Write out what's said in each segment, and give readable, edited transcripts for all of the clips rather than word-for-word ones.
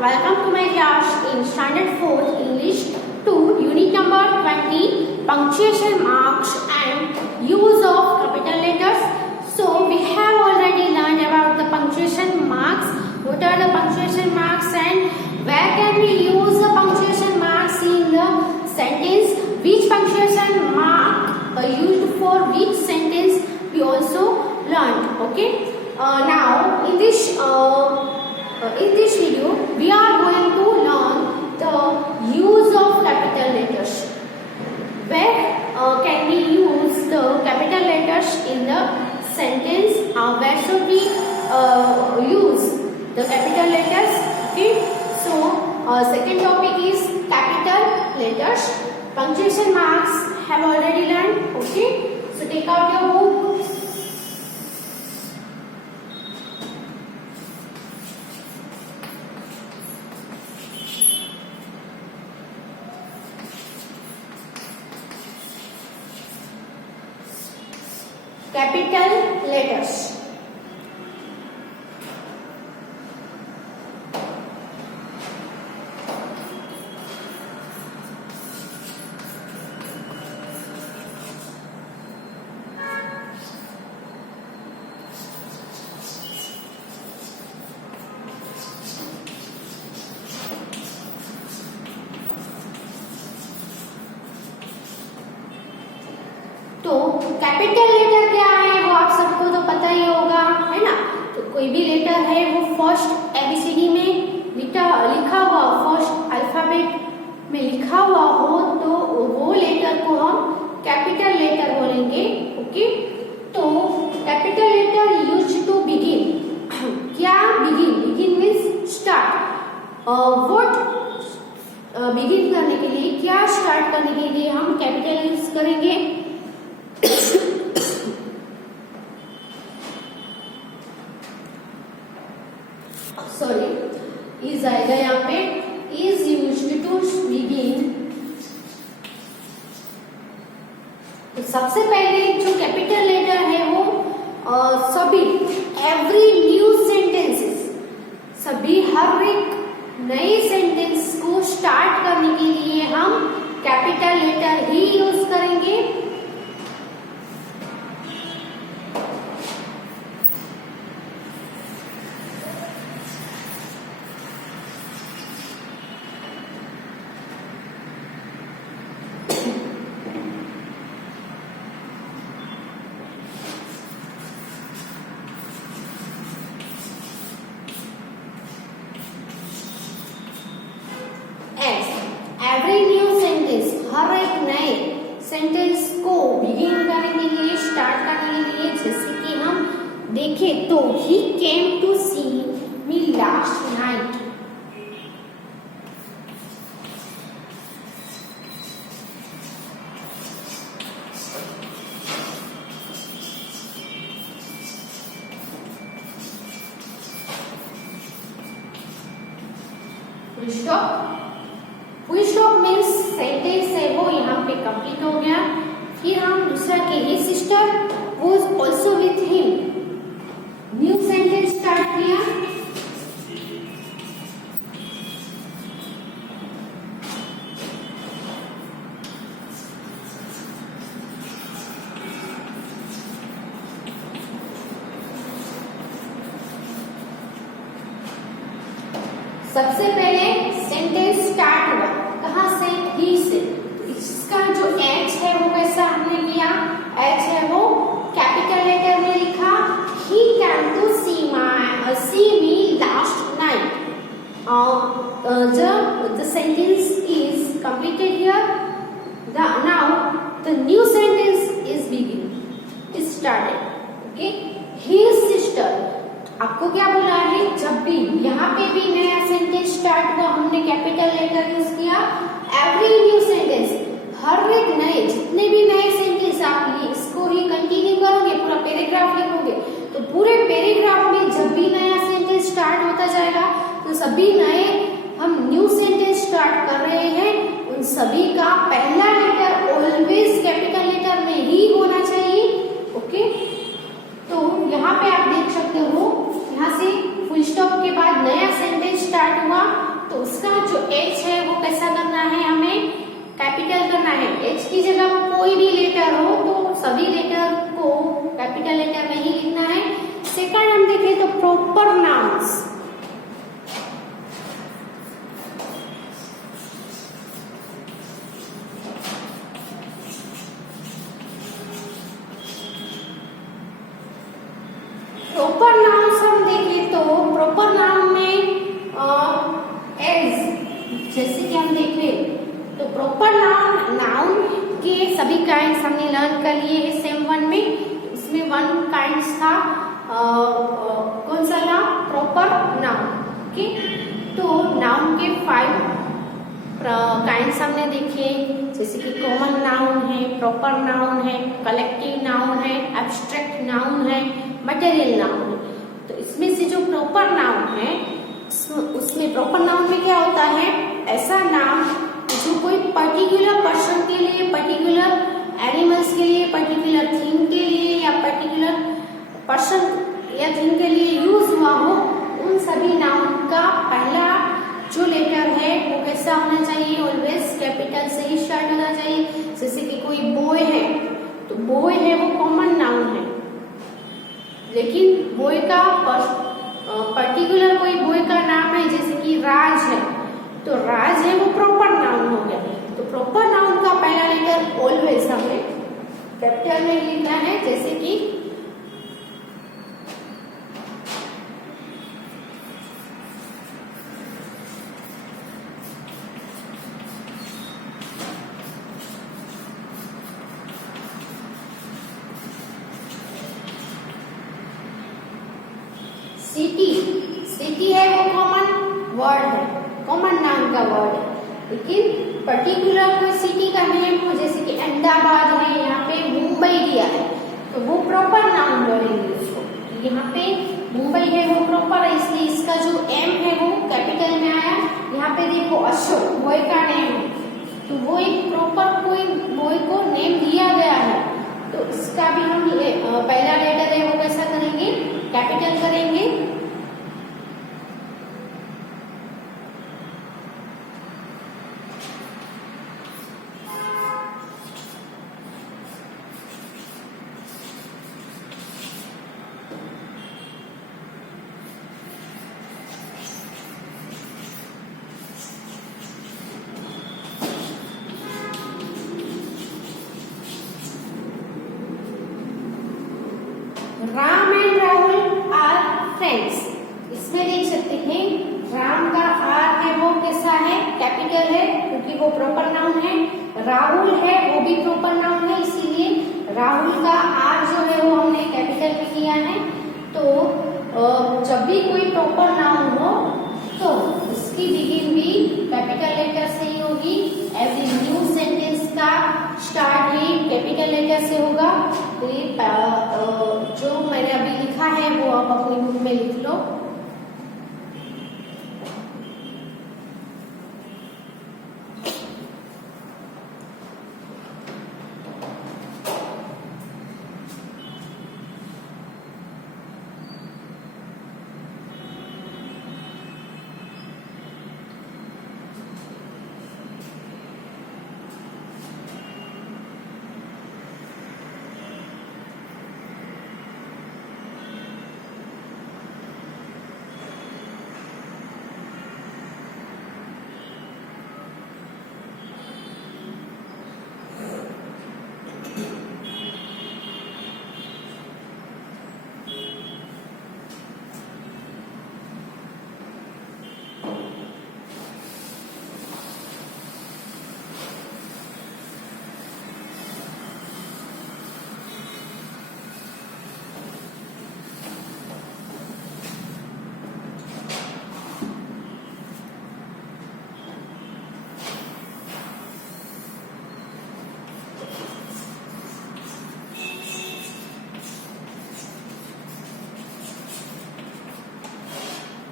welcome to my class in Standard 4 English 2, Unit number 20, Punctuation Marks and Use of Capital Letters. So, we have already learned about the punctuation marks. What are the punctuation marks and where can we use the punctuation marks in the sentence? Which punctuation mark are used for which sentence we also learned. Okay. Now in this video we are going to learn the use of capital letters. Where can we use the capital letters in the sentence? Where should we use the capital letters? Okay. So second topic is capital letters. Punctuation marks have already learned. Okay. So take out your book. Capital letters. तो capital letter क्या है वो आप सबको तो पता ही होगा, है ना। तो कोई भी लेटर है वो फर्स्ट एबीसीडी में लिखा हुआ, फर्स्ट अल्फाबेट में लिखा हुआ हो तो वो लेटर को हम कैपिटल लेटर बोलेंगे। ओके। तो capital letter used to begin. क्या begin means start. What begin करने के लिए, क्या स्टार्ट करने के लिए हम कैपिटल यूज करेंगे? सॉरी, इज आएगा यहाँ पे। Is used to begin. तो सबसे पहले जो कैपिटल लेटर है वो सभी एवरी न्यू सेंटेंसेस, सभी हर एक नए सेंटेंस को स्टार्ट करने के लिए हम कैपिटल लेटर ही यूज करेंगे। एवरी न्यू सेंटेंस, हर एक नए सेंटेंस को बिगिन करने के लिए, स्टार्ट करने के लिए, जैसे कि हम देखें तो he came to see me last night. Full stop means sentence है वो यहाँ पे कंप्लीट हो गया। फिर हम दूसरा के his sister was also with him, new sentence start किया। सबसे पहले सेंटेंस स्टार्ट हुआ कहाँ से? ही से। इसका जो एच है वो कैसा हमने किया? एच है वो कैपिटल लेटर में लिखा। He came to see me last night. The sentence is completed here. Now the new sentence is begin. Is started. Okay. His sister. आपको क्या बोला है? जब भी यहाँ पे भी नया सेंटेंस स्टार्ट हुआ हमने कैपिटल लेटर यूज किया। एवरी न्यू सेंटेंस, हर एक नए जितने भी नए सेंटेंस आप इसको ही कंटिन्यू करोगे, पूरा पैराग्राफ लिखोगे तो पूरे पैराग्राफ में जब भी नया सेंटेंस स्टार्ट होता जाएगा तो सभी नए हम न्यू सेंटेंस स्टार्ट कर रहे हैं, उन सभी का पहला लेटर ऑलवेज कैपिटल लेटर में ही होना चाहिए। ओके। तो यहाँ पे आप देख सकते हो, यहाँ से फुल स्टॉप के बाद नया सेंटेंस स्टार्ट हुआ एच है वो कैसा करना है, हमें कैपिटल करना है। एच की जगह कोई भी लेटर हो तो सभी लेटर को कैपिटल लेटर में ही लिखना है। सेकंड हम देखें तो प्रॉपर नाउन्स। प्रॉपर नाउन्स हम देखें तो प्रॉपर नाउन में एज, जैसे कि हम देखें तो प्रॉपर नाउन के सभी काइंड्स हमने लर्न कर लिए हैं सेम वन में। इसमें वन काइंड्स था, कौन सा था, प्रॉपर नाउन। ओके, तो नाउन के 5 काइंड्स हमने देखे, जैसे कि कॉमन नाउन है, प्रॉपर नाउन है, कलेक्टिव नाउन है, एब्स्ट्रैक्ट नाउन है, मटेरियल नाउन है। तो इसमें से जो प्रॉपर नाउन है उसमें प्रॉपर नाउन में क्या होता है, ऐसा नाम जो कोई पर्टिकुलर पर्सन के लिए, पर्टिकुलर एनिमल्स के लिए, पर्टिकुलर थिंग के लिए या पर्टिकुलर पर्सन या थिंग के लिए यूज हुआ हो, उन सभी नाउन का पहला जो लेटर है वो कैसा होना चाहिए, ऑलवेज कैपिटल से ही स्टार्ट होना चाहिए। जैसे कि कोई बॉय है तो बॉय है वो कॉमन नाउन है, लेकिन बॉय का पर्टिकुलर कोई बॉय का नाम है, जैसे कि राज है तो राज है वो प्रॉपर नाउन हो गया। तो प्रॉपर नाउन का पहला लेटर ऑलवेज हमें कैपिटल में लिखना है, जैसे कि सिटी। सिटी है वो कॉमन वर्ड है, कॉमन नाउन का वर्ड है, लेकिन पर्टिकुलर कोई सिटी का नेम हो, जैसे कि अहमदाबाद है, यहाँ पे मुंबई दिया है तो वो प्रॉपर नाउन बोलेंगे उसको। यहाँ पे मुंबई है वो प्रॉपर है, इसलिए इसका जो एम है वो कैपिटल में आया। यहाँ पे देखो अशोक बॉय का नेम है तो वो एक प्रॉपर कोई बॉय को नेम दिया गया है, तो इसका भी हम पहला लेटर है वो कैसा करेंगे, कैपिटल करेंगे। Ram and Rahul are friends. इसमें देख सकते हैं राम का आर है वो कैसा है, कैपिटल है क्योंकि वो प्रॉपर नाउन है। राहुल है वो भी प्रॉपर नाउन है, इसीलिए राहुल का आर जो है वो हमने कैपिटल में किया है। तो जब भी कोई प्रॉपर नाउन हो तो उसकी बिगिन भी कैपिटल लेटर से ही होगी। एवरी न्यू सेंटेंस का स्टार्ट ही कैपिटल लेटर से होगा। तो ये जो मैंने अभी लिखा है वो आप अपनी बुक में लिख लो।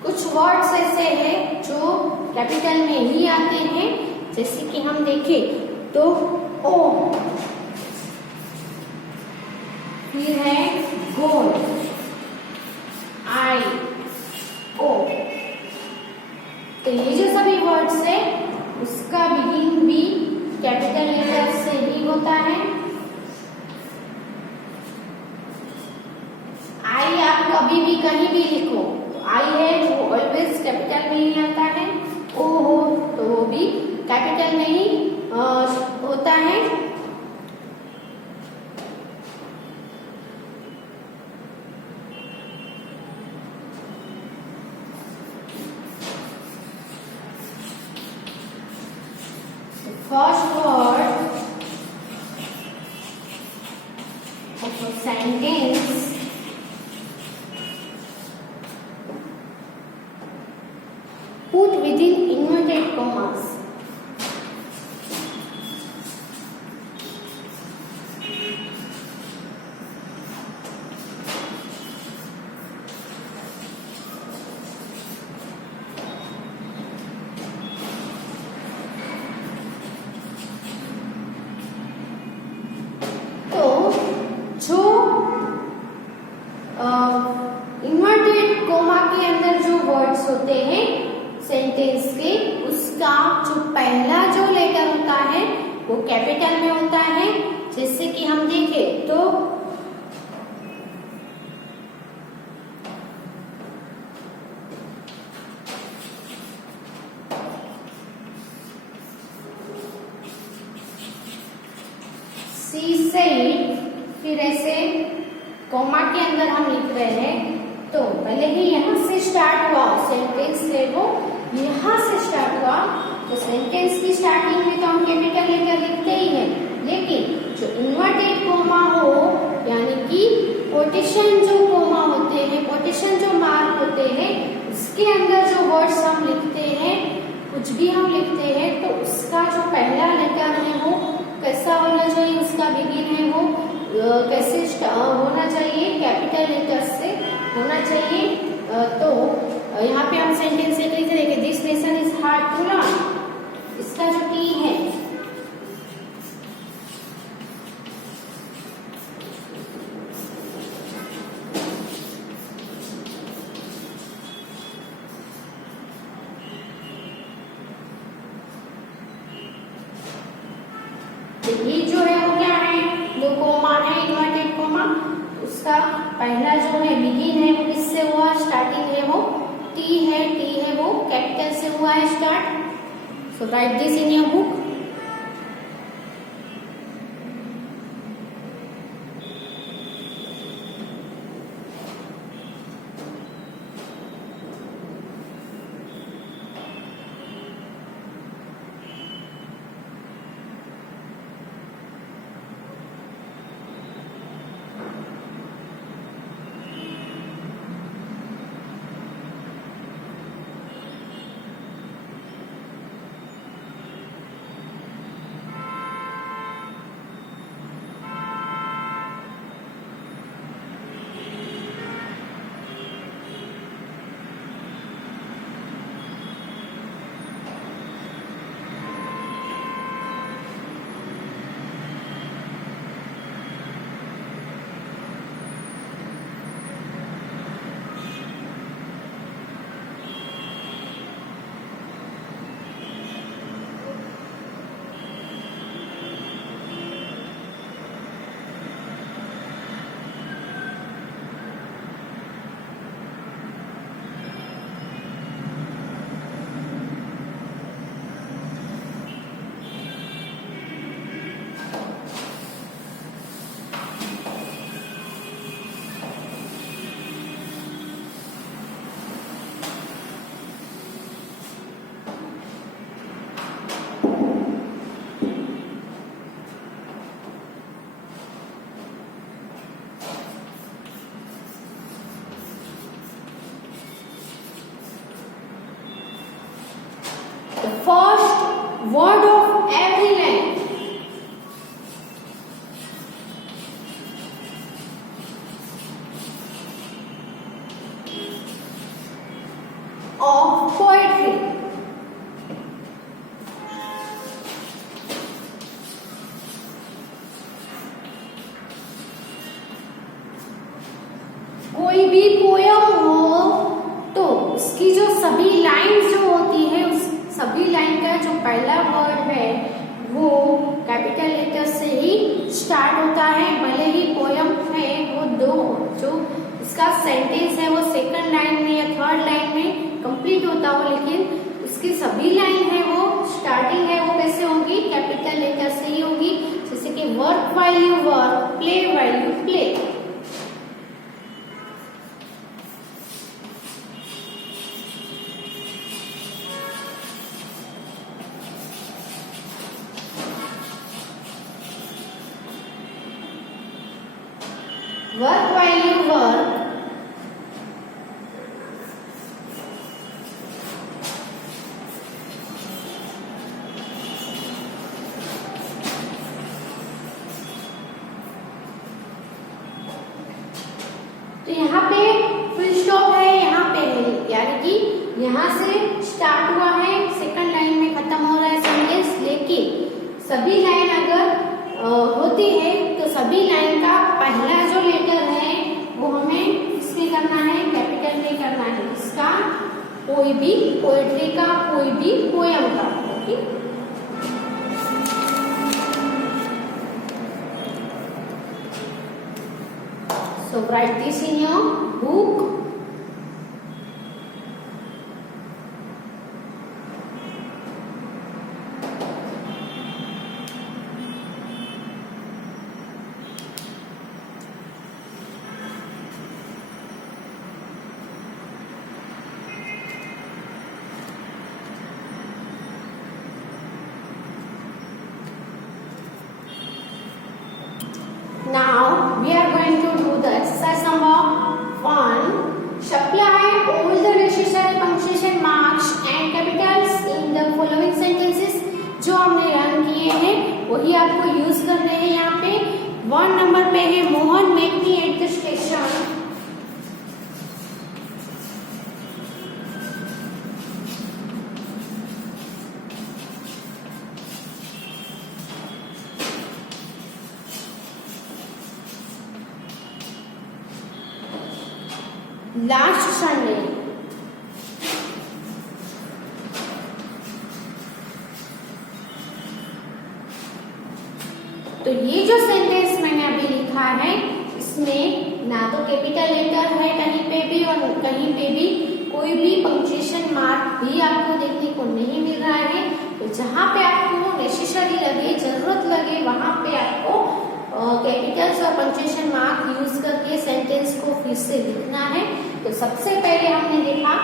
कुछ वर्ड्स ऐसे हैं जो कैपिटल में ही आते हैं, जैसे कि हम देखें तो ओ, फिर है गोल, आई, ओ। तो ये जो सभी वर्ड्स है उसका बिगिन भी कैपिटल लेटर से ही होता है। आई आप कभी भी कहीं भी लिखो तो आई है वो ऑलवेज कैपिटल में ही आता है। ओ हो तो वो भी कैपिटल में ही होता है। First word of a sentence put within inverted commas. Inverted coma के अंदर जो वर्ड्स होते हैं सेंटेंस के, उसका जो पहला जो लेटर होता है वो कैपिटल में होता है। जैसे कि हम देखें तो सी सेड, फिर ऐसे कोमा के अंदर हम लिख रहे हैं तो पहले ही यहाँ से स्टार्ट हुआ सेंटेंस है वो यहाँ से स्टार्ट हुआ तो सेंटेंस की स्टार्टिंग में तो हम कैपिटल लेटर लिखते ही हैं, लेकिन जो इन्वर्टेड कोमा हो यानी कि कोटेशन जो कोमा होते हैं, कोटेशन जो मार्क होते हैं, उसके अंदर जो वर्ड्स हम लिखते हैं, कुछ भी हम लिखते हैं तो उसका जो पहला लेटर है वो कैसा होना चाहिए, उसका बिगिन है वो कैसे होना चाहिए, कैपिटल लेटर से होना चाहिए। तो यहाँ पे हम सेंटेंस एक लिख देंगे, this lesson is hard to learn. इसका जो टी है तो ये जो है वो क्या है, जो कोमा है इन्वर्टेड कोमा, उसका पहला जो है बिगिन है वो किससे हुआ, स्टार्टिंग है वो टी है वो कैपिटल से हुआ है start. So right this in your book. The first word of every line. Of poetry. कोई भी पोयम हो तो उसकी जो सभी लाइंस जो होती है सभी लाइन का जो पहला वर्ड है वो कैपिटल लेटर से ही स्टार्ट होता है, भले ही पोयम है वो दो, जो इसका सेंटेंस है वो सेकंड लाइन में या थर्ड लाइन में कंप्लीट होता हो, लेकिन इसकी सभी लाइन है वो स्टार्टिंग है वो कैसे होगी, कैपिटल लेटर से ही होगी। जैसे कि work while you work, play while you play. Work while you work, तो यहाँ पे फुल स्टॉप है, यहाँ पे है, यानी कि यहाँ से स्टार्ट हुआ है, सेकंड लाइन में खत्म हो रहा है सेंटेंस। लेकिन सभी लाइन अगर होती है तो सभी लाइन का पहला जो लेटर है वो हमें इसमें करना है, कैपिटल में करना है। इसका कोई भी पोएट्री का, कोई भी पोयम का, okay. So write this in your book. Now we are going to do the exercise number 1. Supply all the necessary punctuation marks and capitals in the following sentences. जो हमने रन किए हैं वही आपको यूज करने हैं। यहाँ पे 1 नंबर पे है Mohan met me at the station. Last Sunday. तो ये जो सेंटेंस मैंने अभी लिखा है इसमें ना तो कैपिटल लेटर है कहीं पे भी और कहीं पे भी कोई भी पंक्चुएशन मार्क भी आपको देखने को नहीं मिल रहा है। तो जहाँ पे आपको नेसेसरी लगे, जरूरत लगे, वहां पे आपको कैपिटल्स और पंक्चुएशन मार्क यूज करके सेंटेंस को फिर से लिखना है। तो सबसे पहले हमने देखा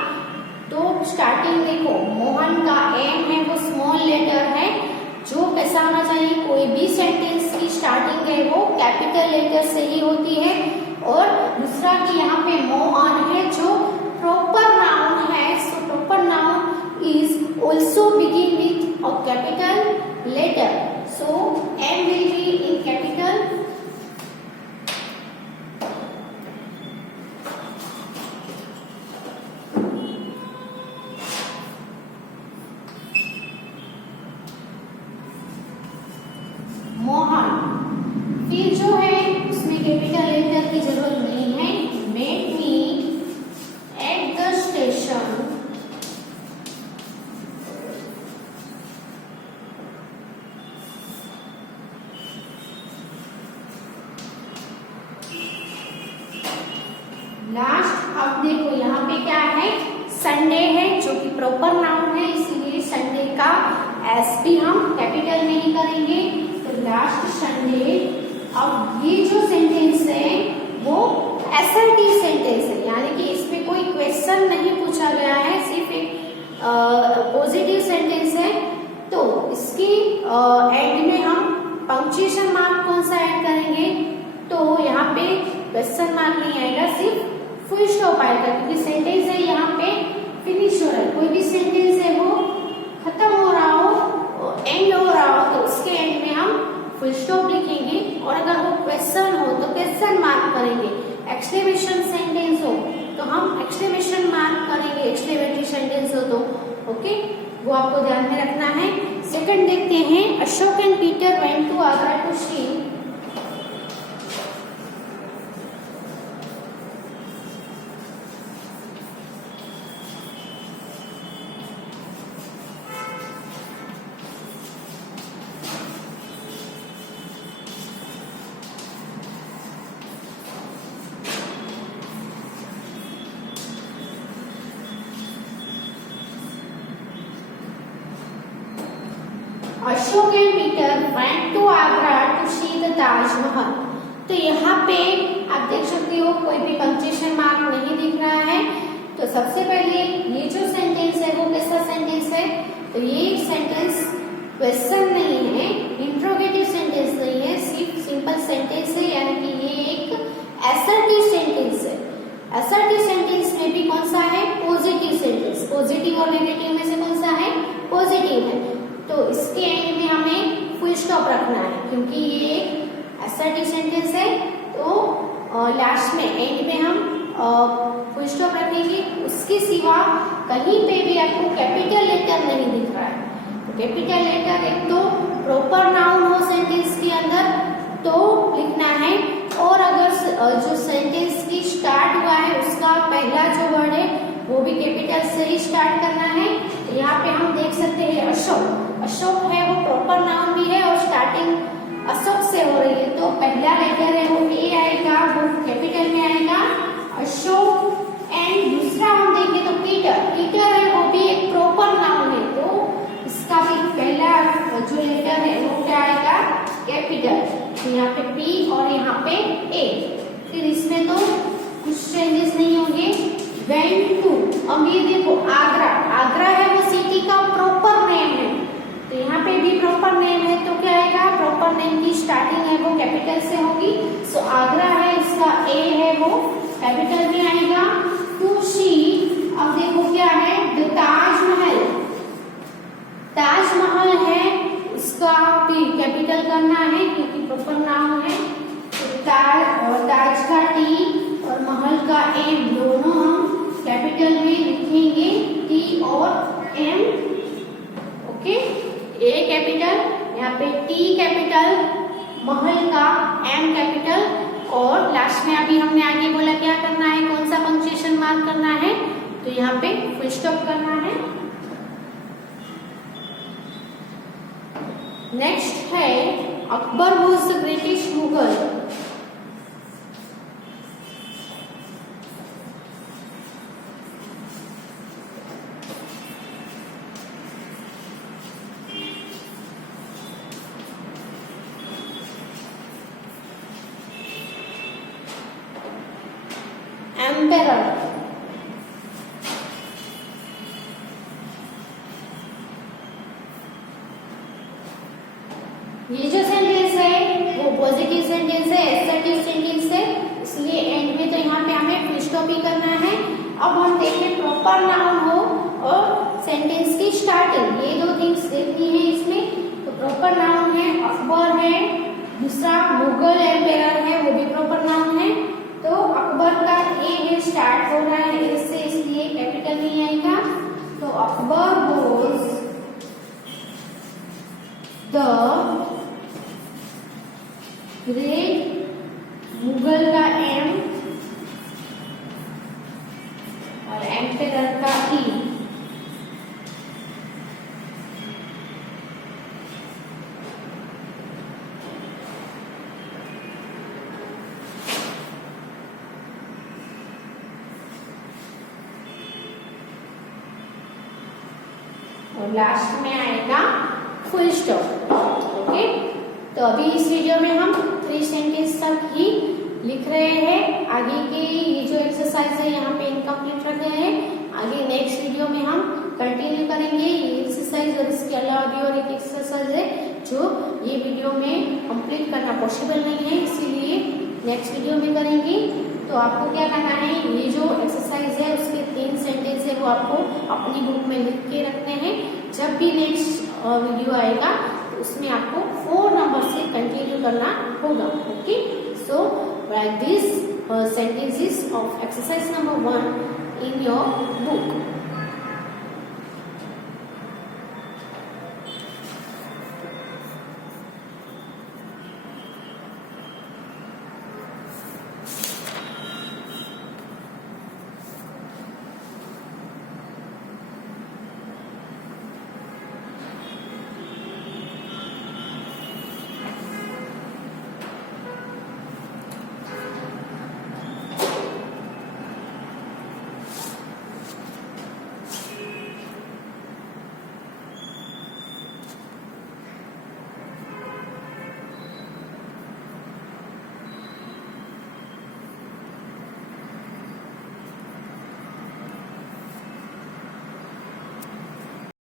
तो स्टार्टिंग देखो मोहन का एम है वो स्मॉल लेटर है, जो कैसा होना चाहिए, कोई भी सेंटेंस की स्टार्टिंग है वो कैपिटल लेटर से ही होती है। और दूसरा कि यहाँ पे मोहन है जो प्रॉपर नाउन है, so proper noun is also begin with a capital letter, so M will be in capital. Mohan फिर जो है उसमें कैपिटल लेटर की जरूरत नहीं है, met me at the station. Last अब देखो यहाँ पे क्या है, संडे है जो कि प्रॉपर नाउन है, इसीलिए संडे का एस भी हम कैपिटल में ही करेंगे। Last Sunday. अब ये जो सेंटेंस है वो असर्टिव सेंटेंस है, यानी कि इसमें कोई क्वेश्चन नहीं पूछा गया है, सिर्फ एक पॉजिटिव सेंटेंस है। तो इसकी एंड में हम पंक्चुएशन मार्क कौन सा ऐड करेंगे, तो यहाँ पे क्वेश्चन मार्क नहीं आएगा, सिर्फ फुल स्टॉप आएगा, क्योंकि सेंटेंस है यहाँ पे फिनिश हो रहा है। कोई भी सेंटेंस है वो खत्म हो रहा हो, एंड हो रहा हो, तो उसके एंड में हम फुल स्टॉप लिखेंगे। और अगर वो क्वेश्चन हो तो क्वेश्चन मार्क करेंगे। एक्सक्लेमेशन सेंटेंस हो तो हम एक्सक्लेमेशन मार्क करेंगे, एक्सक्लेमेटरी सेंटेंस हो तो, ओके, वो आपको ध्यान में रखना है। सेकंड देखते हैं, Ashok and Peter went to Agra to see. Ashok and Peter went to Agra to see the Taj Mahal. तो यहाँ पे आप देख सकते हो कोई भी पंक्चुएशन मार्क नहीं दिख रहा है। तो सबसे पहले ये जो सेंटेंस है वो कैसा सेंटेंस है, तो ये सेंटेंस क्वेश्चन नहीं है, इंट्रोगेटिव सेंटेंस नहीं है, सिर्फ सिंपल सेंटेंस है, यानी कि ये एक असर्टिव सेंटेंस है। असर्टिव सेंटेंस में भी कौन सा है, पॉजिटिव सेंटेंस। पॉजिटिव और नेगेटिव में से कौन सा है, पॉजिटिव है। तो इसके एंड में हमें फुल स्टॉप रखना है, क्योंकि ये एक असर्टिव सेंटेंस है। तो लास्ट में एंड में हम फुल स्टॉप रखेंगे। उसके सिवा कहीं पे भी आपको कैपिटल लेटर नहीं दिख रहा है। तो कैपिटल लेटर एक तो प्रॉपर नाउन हो सेंटेंस के अंदर तो लिखना है, और अगर जो सेंटेंस की स्टार्ट हुआ है उसका पहला जो वर्ड है वो भी कैपिटल से ही स्टार्ट करना है। तो यहाँ पे हम देख सकते हैं अशोक, अशोक है वो प्रॉपर नाउन भी है और स्टार्टिंग अशोक से हो रही है, तो पहला लेटर है वो ए आएगा, वो कैपिटल में आएगा अशोक। एंड दूसरा हम देखें तो पीटर, पीटर है वो भी एक प्रॉपर नाउन है, तो इसका भी पहला जो लेटर है वो क्या आएगा, कैपिटल। तो यहाँ पे पी और यहाँ पे ए। फिर इसमें तो कुछ चेंजेस नहीं होंगे। वेंट टू, अब ये देखो आगरा, आगरा है वो सिटी का प्रॉपर नेम है, तो यहाँ पे भी प्रॉपर नेम है, तो क्या आएगा, प्रॉपर नेम की स्टार्टिंग है वो कैपिटल से होगी। सो आगरा है इसका ए है वो कैपिटल में आएगा। टू सी, अब देखो क्या है, द ताजमहल, ताजमहल है इसका भी कैपिटल करना है क्योंकि प्रॉपर नाउन है। तो ताज का टी और महल का एम दोनों हम कैपिटल में लिखेंगे, टी और एम। ओके, ए कैपिटल, यहाँ पे टी कैपिटल, महल का एम कैपिटल, और लास्ट में अभी हमने आगे बोला क्या करना है, कौन सा पंक्चुएशन मार्क करना है, तो यहाँ पे फुल स्टॉप करना है। नेक्स्ट है Akbar was the greatest Mughal. Emperor, ये जो सेंटेंस है वो पॉजिटिव सेंटेंस है, एसर्टिव सेंटेंस है, इसलिए एंड में तो यहाँ पे हमें फुल स्टॉप ही करना है। अब हम देखें प्रॉपर नाउन हो और सेंटेंस की स्टार्टिंग, ये दो थिंग्स देखनी है इसमें। तो प्रॉपर नाउन है अकबर है, दूसरा मुगल एम्पेरर है वो भी प्रॉपर नाउन है। तो अकबर का ए है, स्टार्ट हो रहा है इससे, इसलिए कैपिटल नहीं आएगा। तो Akbar was the great, Mughal का एम और एम्पेरर का ई। और लास्ट में आएगा फुल स्टॉप। ओके, तो अभी इस वीडियो में हम 3 सेंटेंस तक ही लिख रहे हैं। आगे के ये जो एक्सरसाइज है यहाँ पे इनकम्प्लीट रखे हैं, आगे नेक्स्ट वीडियो में हम कंटिन्यू करेंगे ये एक्सरसाइज। और इसके अलावा भी और एक एक्सरसाइज है जो ये वीडियो में कंप्लीट करना पॉसिबल नहीं है, इसीलिए नेक्स्ट वीडियो में करेंगे। तो आपको क्या करना है, ये जो एक्सरसाइज है उसके 3 सेंटेंस है वो आपको अपनी बुक में लिख के रखने हैं। जब भी नेक्स्ट वीडियो आएगा तो उसमें आपको 4 नंबर से कंटिन्यू करना होगा। Okay, so right this sentences of exercise number 1 in your book.